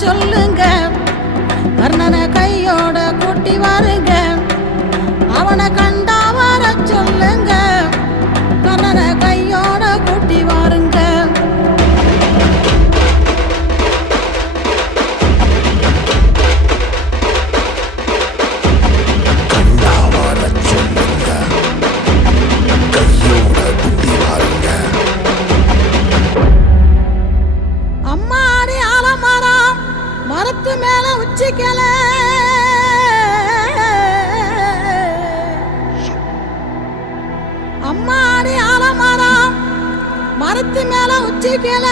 சொல்லுங்க, கர்ணனை கையோட கூட்டி வாருங்க, அவனை கண்டா வர சொல்லுங்க, கர்ணனை கையோட கூட்டி வாருங்க. அம்மாடி ஆலமரம் மரத்து மேல உச்சிக்கல, அம்மாடி ஆலமரம் மரத்து மேல உச்சிக்கல.